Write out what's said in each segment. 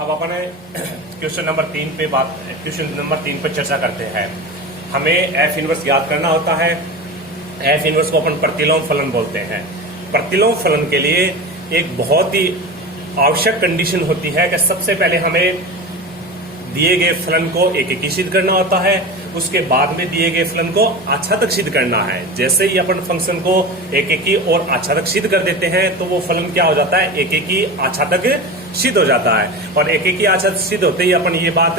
अब अपन question number 3 पे चर्चा करते हैं। हमें एफ इनवर्स ज्ञात करना होता है। एफ इनवर्स को अपन प्रतिलोम फलन बोलते हैं। प्रतिलोम फलन के लिए एक बहुत ही आवश्यक कंडीशन होती है कि सबसे पहले हमें दिए गए फलन को एकीकृत सिद्ध करना होता है, उसके बाद में दिए गए फलन को आच्छादक सिद्ध करना है। जैसे ही अपन फंक्शन को एकीकृत और आच्छादक सिद्ध कर देते हैं तो वो फलन क्या हो जाता है, एकीकृत आच्छादक सिद्ध हो जाता है। और एकीकृत आच्छादक सिद्ध होते ही अपन ये बात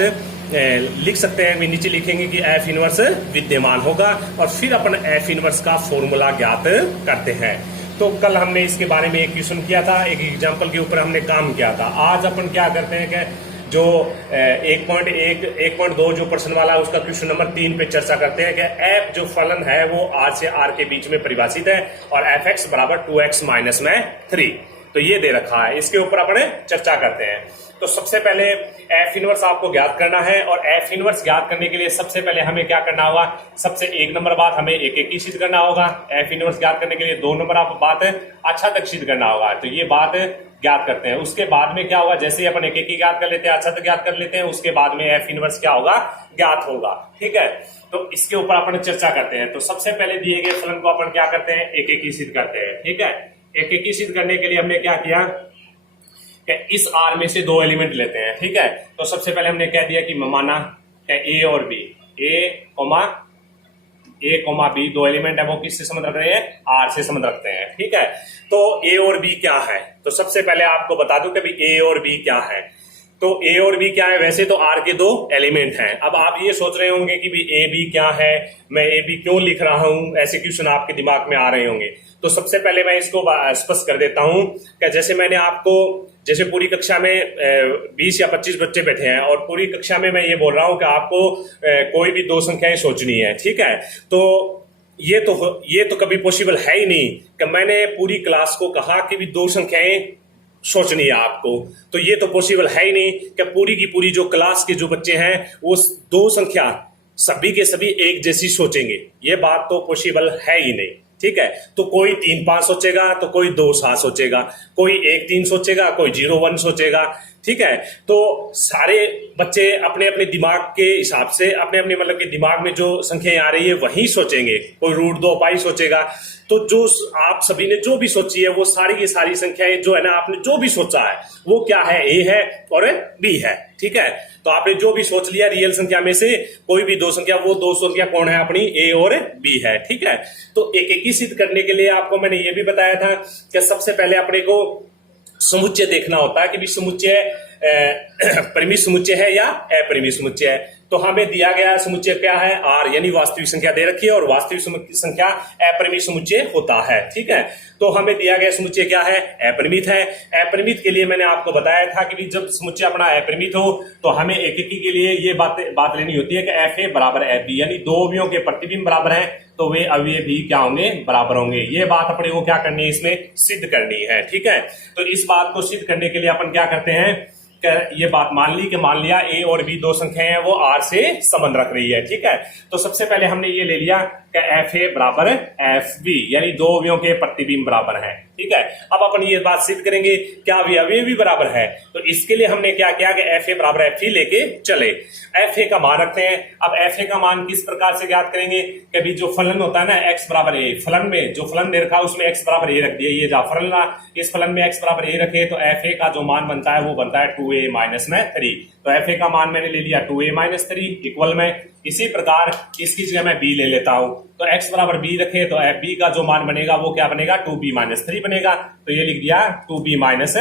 लिख सकते हैं, नीचे लिखेंगे कि एफ इनवर्स विद्यमान होगा और फिर अपन एफ इनवर्स का फॉर्मूला ज्ञात करते हैं। तो कल हमने इसके बारे में एक क्वेश्चन किया था, एक एग्जाम्पल के ऊपर हमने काम किया था। आज अपन क्या करते हैं कि जो 1.2 जो प्रश्न वाला है उसका क्वेश्चन नंबर 3 पे चर्चा करते हैं कि एफ जो फलन है वो आर से आर के बीच में परिभाषित है और एफ एक्स बराबर 2x माइनस में 3, तो ये दे रखा है। इसके ऊपर अपन चर्चा करते हैं। तो सबसे पहले एफ इनवर्स आपको ज्ञात करना है और एफ इनवर्स ज्ञात करने के लिए सबसे पहले हमें क्या करना होगा, सबसे एक नंबर बात हमें एकीकृत सिद्ध करना होगा। एफ इनवर्स ज्ञात करने के लिए 2 नंबर बात आच्छादक सिद्ध करना होगा। तो ये बात ज्ञात करते हैं। उसके बाद में क्या होगा, जैसे ही अपन एकीकृत ज्ञात कर लेते हैं, आच्छादक ज्ञात कर लेते हैं, उसके बाद में एफ इनवर्स क्या होगा, ज्ञात होगा। ठीक है, तो इसके ऊपर अपन चर्चा करते हैं। तो सबसे पहले दिए गए फलन को अपन क्या करते हैं, एकीकृत सिद्ध करते हैं। ठीक है, एकीकृत सिद्ध करने के लिए हमने क्या किया कि इस आर में से 2 एलिमेंट लेते हैं। ठीक है, तो सबसे पहले हमने कह दिया कि माना ए और बी, ए कोमा बी 2 एलिमेंट है, वो किससे संबंध रख रहे हैं, आर से संबंध रखते हैं। ठीक है, तो ए और बी क्या है, तो सबसे पहले आपको बता दूं कि भाई ए और बी क्या है। तो ए और बी क्या है, वैसे तो आर के 2 एलिमेंट हैं। अब आप ये सोच रहे होंगे कि भी ए बी क्या है, मैं ए बी क्यों लिख रहा हूं, ऐसे क्वेश्चन आपके दिमाग में आ रहे होंगे। तो सबसे पहले मैं इसको स्पष्ट कर देता हूं कि जैसे मैंने आपको, जैसे पूरी कक्षा में 20 या 25 बच्चे बैठे हैं और पूरी कक्षा में मैं ये बोल रहा हूं कि आपको कोई भी 2 संख्याएं सोचनी है। ठीक है, तो ये तो कभी पॉसिबल है ही नहीं कि मैंने पूरी क्लास को कहा कि भी 2 संख्याएं सोचनी है आपको। तो ये तो पॉसिबल है ही नहीं कि पूरी की पूरी जो क्लास के जो बच्चे हैं वो 2 संख्या सभी के सभी एक जैसी सोचेंगे, ये बात तो पॉसिबल है ही नहीं। ठीक है, तो कोई 3-5 सोचेगा, तो कोई 2-7 सोचेगा, कोई 1-3 सोचेगा, कोई 0-1 सोचेगा। ठीक है, तो सारे बच्चे अपने अपने दिमाग के हिसाब से अपने अपने मतलब के दिमाग में जो संख्याएं आ रही है वही सोचेंगे। कोई √2 पाई सोचेगा। तो जो आप सभी ने जो भी सोची है वो सारी की सारी संख्याएं जो है ना, आपने जो भी सोचा है वो क्या है, ए है और बी है। ठीक है, तो आपने जो भी सोच लिया रियल संख्या में से कोई भी 2 संख्या, वो 2 संख्या कौन है, अपनी ए और बी है। ठीक है, तो एकीकृत सिद्ध करने के लिए आपको मैंने ये भी बताया था कि सबसे पहले अपने को समुच्चय देखना होता है कि भी समुच्चय परिमित समुच्चय है या अपरिमित समुच्चय है। तो हमें दिया गया समुच्चय क्या है, आर, यानी वास्तविक संख्या दे रखी है और वास्तविक संख्या अपरिमित समुच्चय होता है। ठीक है, तो हमें दिया गया समुच्चय क्या है, अपरिमित है। अपरिमित के लिए मैंने आपको बताया था कि जब समुच्चय अपना अपरिमित हो तो हमें एकीकृत के लिए ये बात लेनी होती है कि एफ ए बराबर एफ बी, यानी 2 अवयवों के प्रतिबिंब बराबर है तो वे अवयव भी क्या होंगे, बराबर होंगे। ये बात अपने को क्या करनी है, इसमें सिद्ध करनी है। ठीक है, तो इस बात को सिद्ध करने के लिए अपन क्या करते हैं, ये बात मान लिया ए और बी 2 संख्याएं हैं वो आर से संबंध रख रही है। ठीक है, तो सबसे पहले हमने ये ले लिया कि एफ ए बराबर एफ बी, यानी 2 अवयवों के प्रतिबिंब बराबर हैं। ठीक है, अब अपन ये बात सिद्ध करेंगे क्या अवयव भी बराबर है। तो इसके लिए हमने क्या किया कि एफ ए बराबर एफ ई लेके चले, एफ ए का मान रखते हैं। अब एफ ए का मान किस प्रकार से ज्ञात करेंगे कि भी जो फलन होता है ना, एक्स बराबर ए, फलन में जो फलन दे रखा है उसमें एक्स बराबर ए रख दिया, ये जा फलन ना, इस फलन में एक्स बराबर ए रखे तो एफ ए का जो मान बनता है वो बनता है 2a माइनस में 3। तो एफ ए का मान मैंने ले लिया 2a माइनस 3 इक्वल में, इसी प्रकार इसकी जगह मैं b ले लेता हूं। तो x बराबर b रखे तो एफ बी का जो मान बनेगा वो क्या बनेगा, 2b माइनस 3 बनेगा। तो ये लिख दिया 2b माइनस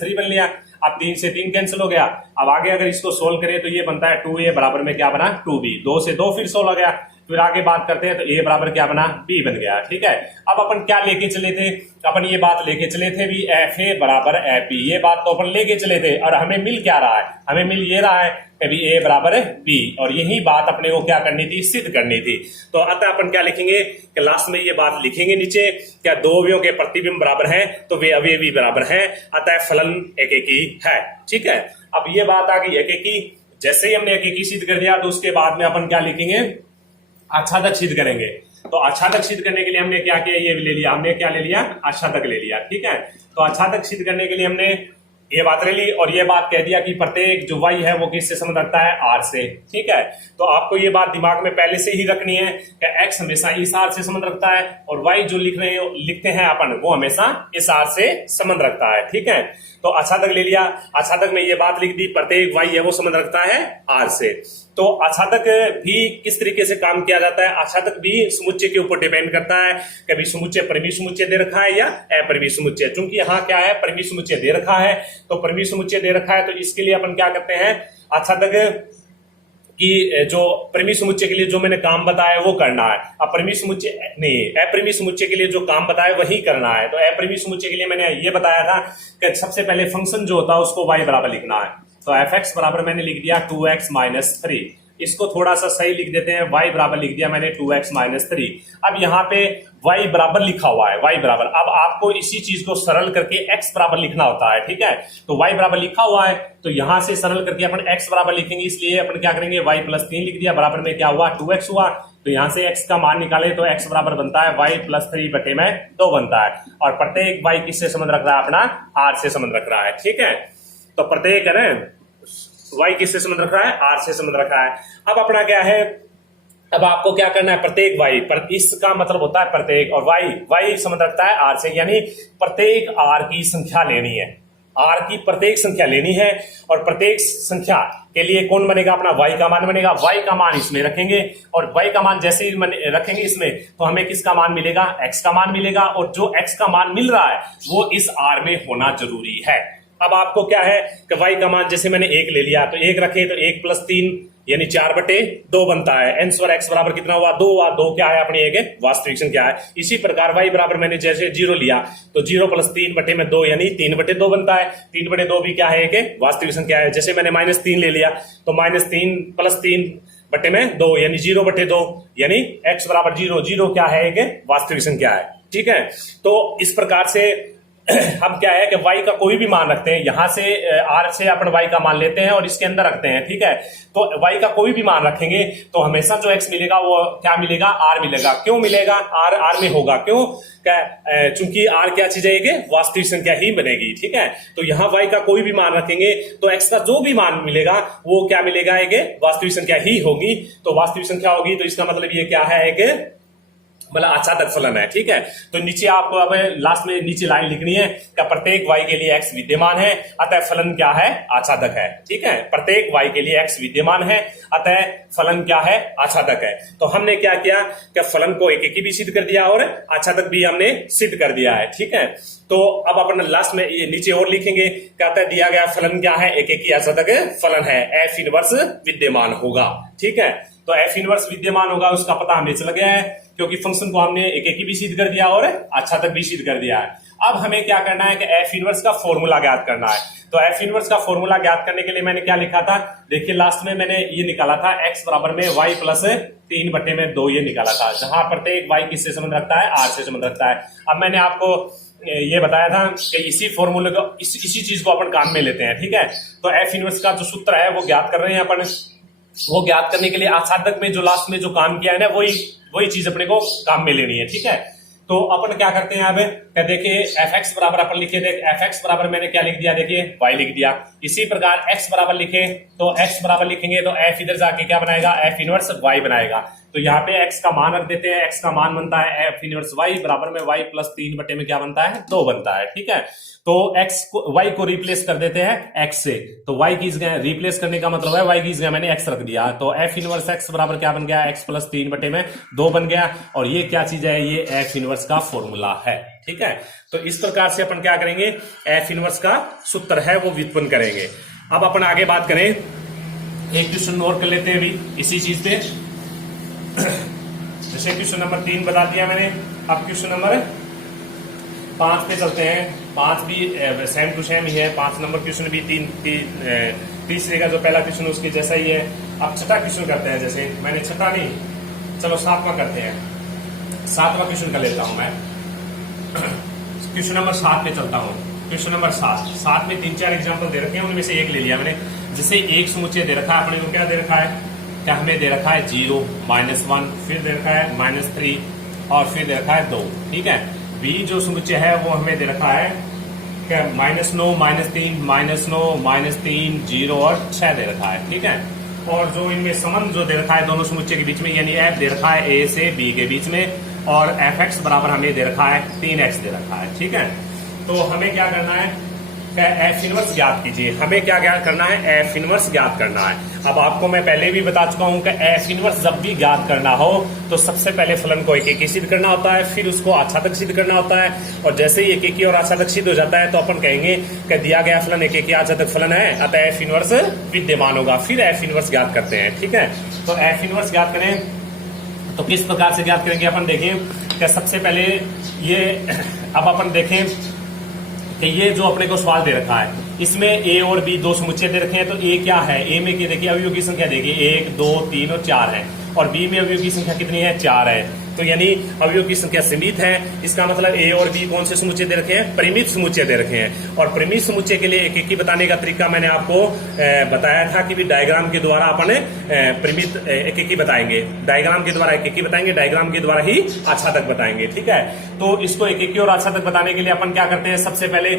3 बन लिया। अब 3 से 3 कैंसिल हो गया। अब आगे अगर इसको सोल्व करें तो ये बनता है 2a बराबर में क्या बना, 2b, 2 से 2 फिर सोल्व हो गया। फिर आगे बात करते हैं तो a बराबर क्या बना, b बन गया। ठीक है, अब अपन क्या लेके चले थे, अपन ये बात लेके चले थे भी एफ ए बराबर एफ बी, ये बात तो अपन लेके चले थे और हमें मिल क्या रहा है, हमें मिल ये रहा है कि ए बराबर बी, और यही बात अपने को क्या करनी थी, सिद्ध करनी थी। तो अतः अपन क्या लिखेंगे कि लास्ट में ये बात लिखेंगे नीचे, क्या 2 अवयवों के प्रतिबिंब बराबर हैं तो वे अवयव भी बराबर हैं, अतः फलन एकीकृत है। ठीक है, अब ये बात आ गई एकीकृत। जैसे ही हमने एकीकृत सिद्ध कर दिया तो उसके बाद में अपन क्या लिखेंगे, आच्छादक सिद्ध करेंगे। तो आच्छादक सिद्ध करने के लिए हमने क्या किया, ये ले लिया, हमने क्या ले लिया, आच्छादक ले लिया। ठीक है, तो आच्छादक सिद्ध करने के लिए हमने ये बात ले ली और ये बात कह दिया कि प्रत्येक जो y है वो किससे संबंध रखता है, r से। ठीक है, तो आपको ये बात दिमाग में पहले से ही रखनी है कि x हमेशा इस r से संबंध रखता है और y जो लिखते हैं अपन वो हमेशा इस r से संबंध रखता है। ठीक है, तो आच्छादक ले लिया, आच्छादक में ये बात लिख दी प्रत्येक y है वो संबंध रखता है r से। तो आच्छादक भी किस तरीके से काम किया जाता है, आच्छादक भी समुच्चय के ऊपर डिपेंड करता है, कभी समुच्चय परिमेय समुच्चय दे रखा है या अपरिमेय समुच्चय। चूंकि यहाँ क्या है, परिमेय समुच्चय दे रखा है, तो परिमेय समुच्चय दे रखा है तो इसके लिए अपन क्या करते हैं, आच्छादक कि जो परिमेय समुच्चय के लिए जो मैंने काम बताया वो करना है। अब परिमेय समुच्चय नहीं, अपरिमेय समुच्चय के लिए जो काम बताया वही करना है। तो अपरिमेय समुच्चय के लिए मैंने ये बताया था कि सबसे पहले फंक्शन जो होता है उसको y बराबर लिखना है। तो fx बराबर मैंने लिख दिया 2x - 3, इसको थोड़ा सा सही लिख देते हैं, y बराबर लिख दिया मैंने 2x - 3। अब यहाँ पे y बराबर लिखा हुआ है, y बराबर, अब आपको इसी चीज को सरल करके x बराबर लिखना होता है। ठीक है, तो y बराबर लिखा हुआ है तो यहां से सरल करके अपन x बराबर लिखेंगे, इसलिए अपन क्या करेंगे, y + 3 लिख दिया, बराबर में क्या हुआ 2x हुआ। तो यहां से x का मान निकाले तो x बराबर बनता है y + 3 बटे में 2 बनता है। और प्रत्येक y किससे संबंध रख रहा है, अपना r से संबंध रख रहा है। ठीक है, तो प्रत्येक है ना y किससे संबंध रख रहा है, r से संबंध रख रहा है। अब अपना क्या है, अब आपको क्या करना है, प्रत्येक y पर, इसका मतलब होता है प्रत्येक, और y संबंध रखता है r से, यानी प्रत्येक r की संख्या लेनी है, r की प्रत्येक संख्या लेनी है। और प्रत्येक संख्या के लिए कौन बनेगा, अपना y का मान बनेगा, y का मान इसमें रखेंगे और y का मान जैसे ही रखेंगे इसमें तो हमें किसका मान मिलेगा, x का मान मिलेगा, और जो x का मान मिल रहा है वो इस r में होना जरूरी है। अब आपको क्या है कि y का मान जैसे मैंने 1 ले लिया तो 1 रखे तो 1 + 3 यानी 4 बटे 2 बनता है। n स्क्वायर x बराबर कितना हुआ, 2 हुआ। 2 क्या है, अपनी एक वास्तविक संख्या है। इसी प्रकार y बराबर मैंने जैसे 0 लिया तो 0 + 3 बटे में 2 यानी 3 बटे 2 बनता है। 3 बटे 2 भी क्या है, एक वास्तविक संख्या है। जैसे मैंने -3 ले लिया तो -3 + 3 बटे में 2 यानी 0 बटे 2 यानी x बराबर 0। 0 क्या है, एक वास्तविक संख्या है। ठीक है, तो इस प्रकार से हम क्या है कि y का कोई भी मान रखते हैं, यहां से r से अपन y का मान लेते हैं और इसके अंदर रखते हैं। ठीक है, तो y का कोई भी मान रखेंगे तो हमेशा जो x मिलेगा वो क्या मिलेगा, r मिलेगा। क्यों मिलेगा, r में होगा, क्यों, चूंकि r क्या चीज है, एक वास्तविक संख्या ही बनेगी। ठीक है, तो यहाँ y का कोई भी मान रखेंगे तो x का जो भी मान मिलेगा वो क्या मिलेगा, एक वास्तविक संख्या ही होगी। तो वास्तविक संख्या होगी तो इसका मतलब ये क्या है, एक मतलब आच्छादक फलन है। ठीक है, तो नीचे आपको अब लास्ट में नीचे लाइन लिखनी है कि प्रत्येक y के लिए x विद्यमान है, अतः फलन क्या है, आच्छादक है। ठीक है, प्रत्येक y के लिए x विद्यमान है, अतः फलन क्या है, आच्छादक है। तो हमने क्या किया कि फलन को एक भी सिद्ध कर दिया और आच्छादक भी हमने सिद्ध कर दिया है। ठीक है, तो अब अपन लास्ट में ये नीचे और लिखेंगे, कहता है दिया गया फलन क्या है, एक आच्छादक फलन है, f इनवर्स विद्यमान होगा। ठीक है, तो f इनवर्स विद्यमान होगा उसका पता हमें चल गया है, क्योंकि फंक्शन को हमने एक भी सिद्ध कर दिया और आच्छादक भी सिद्ध कर दिया है। अब हमें क्या करना है कि f इनवर्स का फॉर्मूला ज्ञात करना है। तो f इनवर्स का फॉर्मूला ज्ञात करने के लिए मैंने क्या लिखा था, देखिए लास्ट में मैंने ये निकाला था x बराबर में y + 3 बटे में 2 ये निकाला था, जहां प्रत्येक y किससे संबंध रखता है, r से संबंध रखता है। अब मैंने आपको ये बताया था कि इसी फॉर्मूले को इसी चीज को अपन काम में लेते हैं। ठीक है, तो f इनवर्स का जो सूत्र है वो ज्ञात कर रहे हैं अपन। वो ज्ञात करने के लिए आच्छादक में जो लास्ट में जो काम किया है ना वही चीज अपने को काम में लेनी है। ठीक है, तो अपन क्या करते हैं, अब देखिए fx बराबर अपन लिखे थे, fx बराबर मैंने क्या लिख दिया, देखिए y लिख दिया। इसी प्रकार x बराबर लिखे तो x बराबर लिखेंगे तो f इधर जाके क्या बनाएगा, f इनवर्स y बनाएगा। तो यहाँ पे x का मान रख देते हैं, x का मान बनता है f इनवर्स y बराबर में y + 3 बटे में क्या बनता है, 2 बनता है। ठीक है, तो y को रिप्लेस कर देते हैं x से, तो y की जगह रिप्लेस करने का मतलब है y की जगह मैंने x रख दिया, तो f इनवर्स x बराबर क्या बन गया, x + 3 बटे में 2 बन गया। और ये क्या चीज है, ये f इनवर्स का फॉर्मूला है। ठीक है, तो इस प्रकार से अपन क्या करेंगे, f इनवर्स का सूत्र है वो व्युत्पन्न करेंगे। अब अपन आगे बात करें, एक क्वेश्चन और कर लेते हैं अभी इसी चीज पे। जैसे क्वेश्चन नंबर 3 बता दिया मैंने, अब क्वेश्चन नंबर 5 पे चलते हैं। 5 भी सेम टू सेम ही है, 5 नंबर क्वेश्चन भी तीसरे का जो पहला क्वेश्चन उसके जैसा ही है। अब छठा क्वेश्चन करते हैं, जैसे मैंने छठा नहीं, चलो 7वां करते हैं। 7वां क्वेश्चन कर लेता हूं मैं, क्वेश्चन नंबर 7 पे चलता हूं। क्वेश्चन नंबर 7 में 3-4 एग्जाम्पल दे रखे हैं, उनमें से एक ले लिया मैंने। जैसे एक समुच्चय दे रखा है अपने को, क्या दे रखा है, क्या हमें दे रखा है 0, -1, फिर दे रखा है -3 और फिर दे रखा है 2। ठीक है, बी जो समुच्चय है वो हमें दे रखा है क्या -9 -3 -9 -3 0 और 6 दे रखा है, ठीक है। और जो इनमें संबंध जो दे रखा है दोनों समुच्चय के बीच में, यानी f दे रखा है a से b के बीच में, और fx बराबर हमें दे रखा है 3x दे रखा है, ठीक है। तो हमें क्या करना है, एफ इनवर्स ज्ञात कीजिए। हमें क्या क्या करना है, एफ इनवर्स ज्ञात करना है। अब आपको मैं पहले भी बता चुका हूं कि एफ इनवर्स जब भी ज्ञात करना हो तो सबसे पहले फलन को एक सिद्ध करना होता है, फिर उसको आच्छादक सिद्ध करना होता है, और जैसे ही एक और आच्छादक सिद्ध हो जाता है तो अपन कहेंगे कि दिया गया फलन एक आच्छादक फलन है, अतः एफ इनवर्स विद्यमान होगा। फिर एफ इनवर्स ज्ञात करते हैं, ठीक है। तो एफ इनवर्स ज्ञात करें तो किस प्रकार से ज्ञात करेंगे, अपन देखें कि सबसे पहले ये, अब अपन देखें कि ये जो अपने को सवाल दे रखा है इसमें ए और बी दो समुच्चय दे रखे हैं। तो ए क्या है, ए में क्या देखिए अवयवों की संख्या देखिए 1 2 3 और 4 है, और बी में अवयवों की संख्या कितनी है, 4 है। तो यानी अवयवों की संख्या सीमित है। इसका मतलब ए और बी कौन से समुच्चय दे रखे हैं, परिमित समुच्चय दे रखे हैं। और परिमित समुच्चय के लिए एक बताने का तरीका मैंने आपको बताया था कि भी डायग्राम के द्वारा अपन परिमित एक बताएंगे, डायग्राम के द्वारा एक बताएंगे, डायग्राम के द्वारा ही आच्छादक बताएंगे, ठीक है। तो इसको एक और आच्छादक बताने के लिए अपन क्या करते हैं, सबसे पहले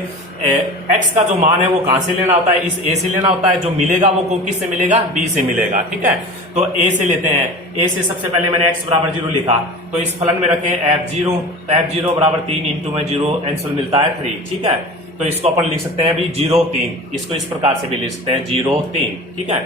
एक्स का जो मान है वो कहां से लेना होता है, इस ए से लेना होता है। जो मिलेगा वो किस से मिलेगा, बी से मिलेगा, ठीक है। तो ए से लेते हैं, ए से सबसे पहले मैंने x बराबर 0 लिखा, तो इस फलन में रखें f0, तो f0 बराबर 3 इंटू में 0 आंसर मिलता है 3, ठीक है। तो इसको अपन लिख सकते हैं अभी 0 3, इसको इस प्रकार से भी लिख सकते हैं 0 3, ठीक है।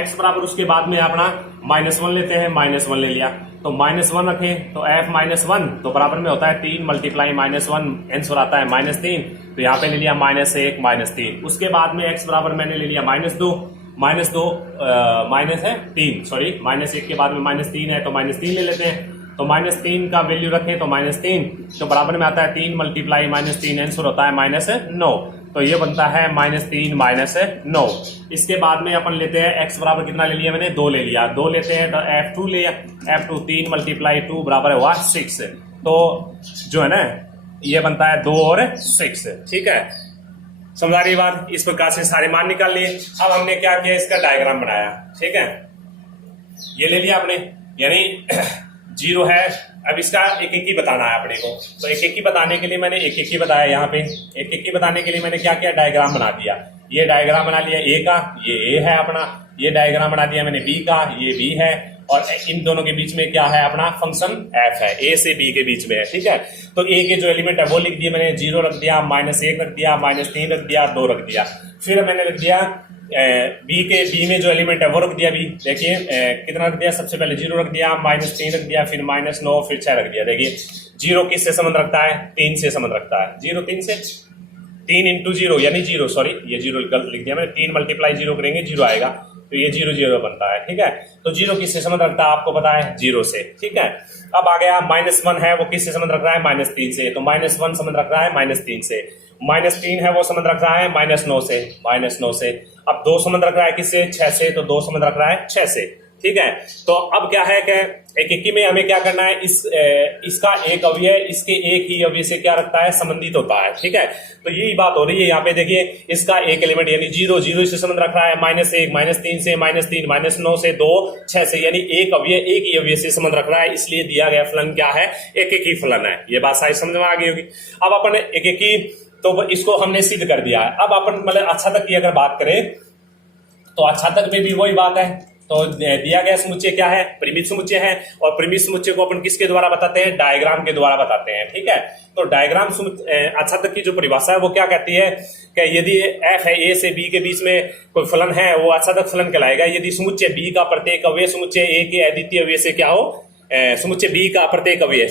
x बराबर उसके बाद में अपना -1 लेते हैं, -1 ले लिया तो -1 रखें, तो f -1 तो बराबर में होता है 3 मल्टीप्लाई -1, आंसर आता है -3। तो यहाँ पे ले लिया -1 -3। उसके बाद में x बराबर मैंने ले लिया -2 माइनस है 3, सॉरी -1 के बाद में -3 है तो -3 ले लेते हैं। तो -3 का वैल्यू रखें तो -3 तो बराबर में आता है 3 मल्टीप्लाई -3, आंसर होता है -9। तो ये बनता है -3 -9। इसके बाद में अपन लेते हैं x बराबर कितना ले लिया मैंने, 2 ले लिया, 2 लेते हैं तो f2 लिया, f2 3 मल्टीप्लाई 2 बराबर हुआ 6। तो जो है ना ये बनता है 2 और 6, ठीक है। समझा रही बात, इस प्रकार से सारे मान निकाल लिए। अब हमने क्या किया, इसका डायग्राम बनाया, ठीक है। ये ले लिया आपने, यानी 0 है। अब इसका एक ही बताना है अपने को, तो एक ही बताने के लिए मैंने एक ही बताया। यहाँ पे एक ही बताने के लिए मैंने क्या किया, डायग्राम बना दिया। ये डायग्राम बना लिया ए का, ये ए है अपना, ये डायग्राम बना दिया मैंने बी का, ये बी है, और इन दोनों के बीच में क्या है अपना फंक्शन f है, ए से बी के बीच में है, ठीक है। तो ए के जो एलिमेंट है वो लिख दिए मैंने, 0 रख दिया, -1 रख दिया, -3 रख दिया, 2 रख दिया। फिर मैंने लिख दिया बी में जो एलिमेंट है वो रख दिया। बी देखिए कितना रख दिया, सबसे पहले 0 रख दिया, -3 रख दिया, फिर -9, फिर 6 रख दिया। देखिए 0 किससे संबंध रखता है, 3 से संबंध रखता है, 0 3 से, 3 इंटू 0 यानी 0, सॉरी ये 0 गलत लिख दिया मैंने, 3 मल्टीप्लाई 0 करेंगे 0 आएगा, तो ये 0 0 बनता है, ठीक है। तो 0 किससे संबंध रखता है आपको पता है, 0 से, ठीक है। अब आ गया -1 है, वो किससे संबंध रख रहा है, -3 से, तो -1 संबंध रख रहा है -3 से। -3 है वो संबंध रख रहा है -9 से, -9 से। अब 2 संबंध रख रहा है किससे, 6 से, तो 2 संबंध रख रहा है 6 से, ठीक है। तो अब क्या है कि एक ही में हमें क्या करना है, इसका एक अवयव इसके एक ही अवयव से क्या रखता है, संबंधित होता है, ठीक है। तो यही बात हो रही है यहाँ पे। देखिए इसका एक एलिमेंट यानी 0 से संबंध रख रहा है, -1 -3 से, -3 -9 से, 2 6 से, यानी एक अवयव एक ही अवयव से संबंध रख रहा है, इसलिए दिया गया फलन क्या है, एक ही फलन है। ये बात शायद समझ में आ गई होगी। अब अपन एक ही, तो इसको हमने सिद्ध कर दिया है। अब अपन मतलब आच्छादक की अगर बात करें तो आच्छादक में भी वही बात है। तो दिया गया समुच्चय क्या है, परिमित समुच्चय है, और परिमित समुच्चय को अपन किसके द्वारा बताते हैं, डायग्राम के द्वारा बताते हैं, ठीक है। तो डायग्राम आच्छादक की जो परिभाषा है वो क्या कहती है कि यदि f है, a से b के बीच में कोई फलन है वो आच्छादक फलन कहलाएगा यदि समुच्चय b का प्रत्येक अवयव समुच्चय a के अद्वितीय अवयव से क्या हो, समुच्चय b का प्रत्येक अवयव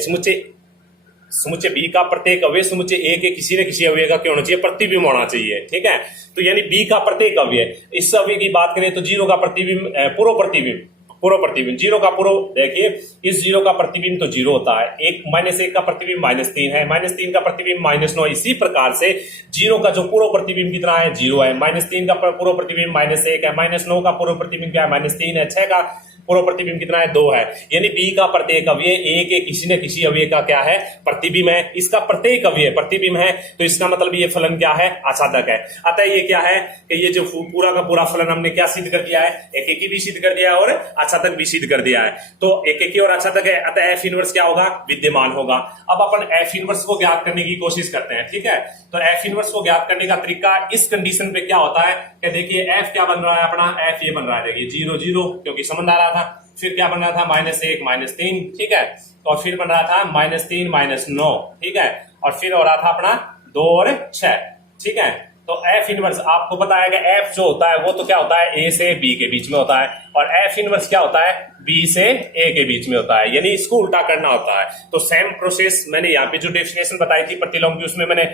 समुच्चय b का प्रत्येक अवयव समुच्चय a के किसी न किसी अवयव का क्या होना चाहिए, प्रतिबिंब होना चाहिए, ठीक है। तो यानी b का प्रत्येक अवयव, इस अवयव की बात करें तो 0 का प्रतिबिंब, पूर्व प्रतिबिंब 0 का पूर्व, देखिए इस 0 का प्रतिबिंब तो 0 होता है, 1 का प्रतिबिंब -3 है, -3 का प्रतिबिंब -9। इसी प्रकार से 0 का जो पूर्व प्रतिबिंब कितना है, 0 है, -3 का पूर्व प्रतिबिंब -1 है, -9 का पूर्व प्रतिबिंब क्या है, -3 है, 6 का पूर्व प्रतिबिंब कितना है 2 है, यानी बी का प्रत्येक अवयव ए के किसी न किसी अवयव का क्या है प्रतिबिंब है, इसका प्रत्येक अवयव प्रतिबिंब है, तो इसका मतलब ये फलन क्या है आच्छादक है। अतः ये क्या है कि ये जो पूरा का पूरा फलन हमने क्या सिद्ध कर दिया है, एकेकी भी सिद्ध कर दिया है और आच्छादक भी सिद्ध कर दिया है। तो एकेकी और आच्छादक है, अतः एफ इनवर्स क्या होगा विद्यमान होगा। अब अपन एफ इनवर्स को ज्ञात करने की कोशिश करते हैं, ठीक है। तो एफ इनवर्स को ज्ञात करने का तरीका इस कंडीशन पे क्या होता है कि देखिए एफ क्या बन रहा है अपना, एफ ये बन रहा है देखिए 0 0 क्योंकि संबंध आ रहा था, फिर क्या बन रहा था -1 -3, ठीक है, और फिर बन रहा था -3 -9, ठीक है, और फिर हो रहा था अपना 2 और 6, ठीक है। तो एफ इनवर्स आपको पता है कि एफ जो होता है वो तो क्या होता है ए से बी के बीच में होता है, और एफ इनवर्स क्या होता है बी से ए के बीच में होता है, यानी इसको उल्टा करना होता है। तो सेम प्रोसेस मैंने यहाँ पे जो डेफिनेशन बताई थी प्रतिलोम की, उसमें मैंने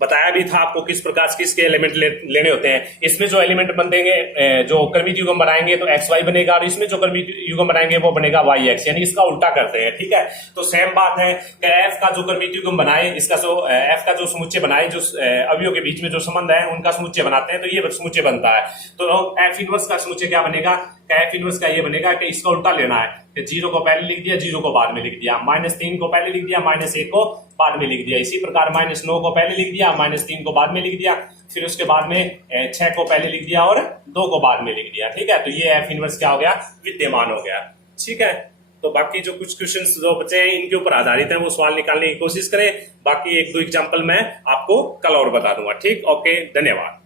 बताया भी था आपको किस प्रकार से किसके एलिमेंट लेने होते हैं। इसमें जो एलिमेंट बनेंगे जो क्रमिक युग्म बनाएंगे तो एक्स वाई बनेगा, और इसमें जो क्रमिक युग्म बनाएंगे वो बनेगा वाई एक्स, यानी इसका उल्टा करते हैं, ठीक है। तो सेम बात है कि एफ का जो क्रमिक युग्म बनाए, इसका जो एफ का जो समुच्चय बनाए, जो अवयवों के बीच में जो संबंध है उनका समुच्चय बनाते हैं, तो ये समुच्चय बनता है। तो एफ इनवर्स का समुच्चय क्या बनेगा, एफ इनवर्स का ये बनेगा कि इसका उल्टा लेना है कि 0 को पहले लिख दिया, 0 को बाद में लिख दिया, -3 को पहले लिख दिया, -1 को बाद में लिख दिया, इसी प्रकार -9 को पहले लिख दिया, -3 को बाद में लिख दिया, फिर उसके बाद में 6 को पहले लिख दिया और 2 को बाद में लिख दिया, ठीक है। तो ये एफ इनवर्स क्या हो गया विद्यमान हो गया, ठीक है। तो बाकी जो कुछ क्वेश्चंस जो बचे हैं इनके ऊपर आधारित है, वो सवाल निकालने की कोशिश करें। बाकी 1-2 एग्जांपल मैं आपको कल और बता दूंगा, ठीक। ओके, धन्यवाद।